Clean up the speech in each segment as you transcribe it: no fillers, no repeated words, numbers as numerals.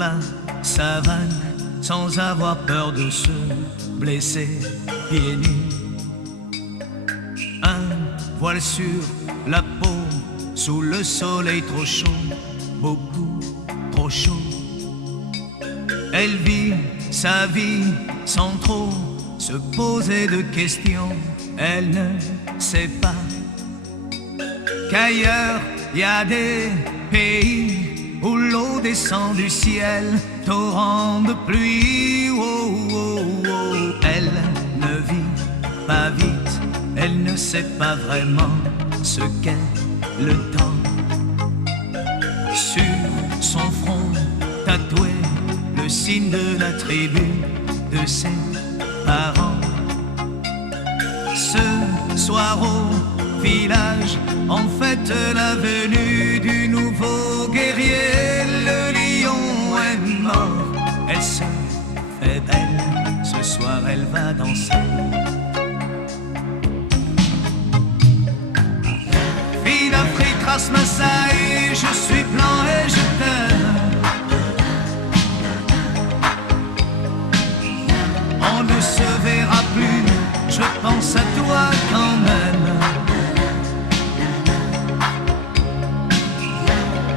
la savane sans avoir peur de se blesser pieds nus. Un voile sur la peau, sous le soleil trop chaud, beaucoup trop chaud. Elle vit sa vie sans trop se poser de questions. Elle ne sait pas qu'ailleurs y a des pays où l'eau descend du ciel, torrent de pluie. Oh, oh, oh. Elle ne vit pas vite, elle ne sait pas vraiment ce qu'est le temps. Sur son front tatoué le signe de la tribu de ses parents. Ce soir au village, on fête la venue du nouveau guerrier. Le lion est mort, elle se fait belle, ce soir elle va danser. Fille d'Afrique, race Massaï, je suis blanc et je t'aime. On ne se verra plus, je pense à toi quand même.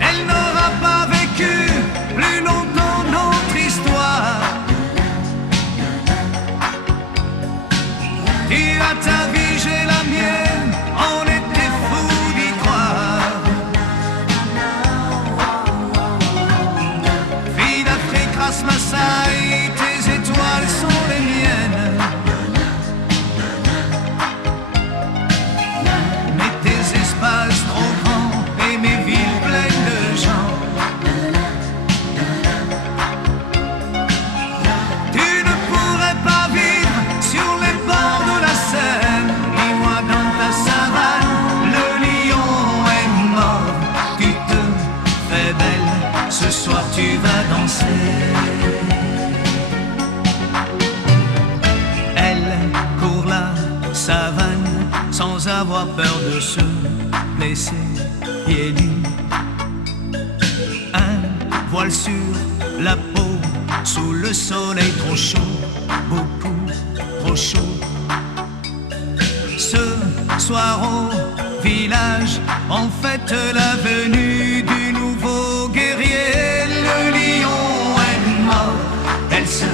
Elle n'aura pas vécu plus longtemps notre histoire. Tu as ta vie, j'ai la mienne, on était fous d'y croire. Fille d'Afrique, race Massaï, tes étoiles sont les miennes. Trop grand et mes villes pleines de gens. Tu ne pourrais pas vivre sur les bords de la Seine, ni moi dans ta savane. Le lion est mort, tu te fais belle, ce soir tu vas danser. Elle court la savane sans avoir peur de se blessé, pieds nus. Un voile sur la peau, sous le soleil trop chaud, beaucoup trop chaud. Ce soir au village, on fête la venue du nouveau guerrier. Le lion est mort, elle se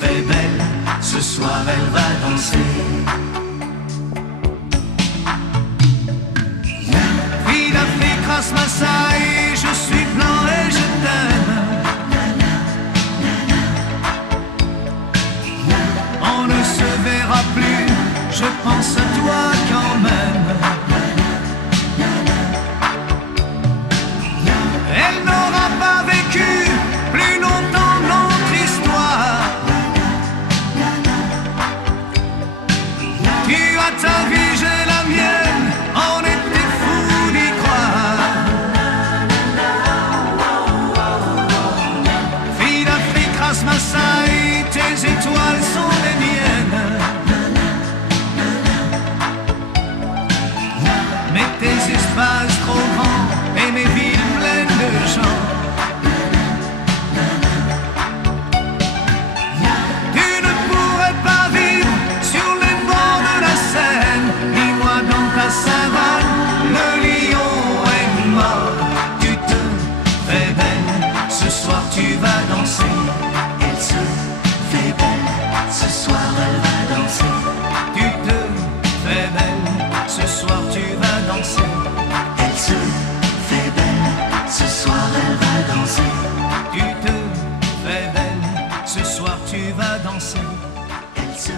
fait belle, ce soir elle va danser. Race Massaï, je suis blanc et je t'aime. On ne se verra plus, je pense à toi quand même. Elle n'aura pas vécu plus longtemps notre histoire. Tu as ta vie, j'ai la mienne, on était fous d'y croire. Massaï, tes étoiles sont les miennes. Mais tes espaces trop grands et mes villes pleines de gens. Tu ne pourrais pas vivre sur les bords de la Seine, ni moi dans ta savane. Le lion est mort, tu te fais belle, ce soir tu vas danser. Ce soir elle va danser. Tu te fais belle, ce soir tu vas danser. Elle se fait belle, ce soir elle va danser. Tu te fais belle, ce soir tu vas danser. Elle se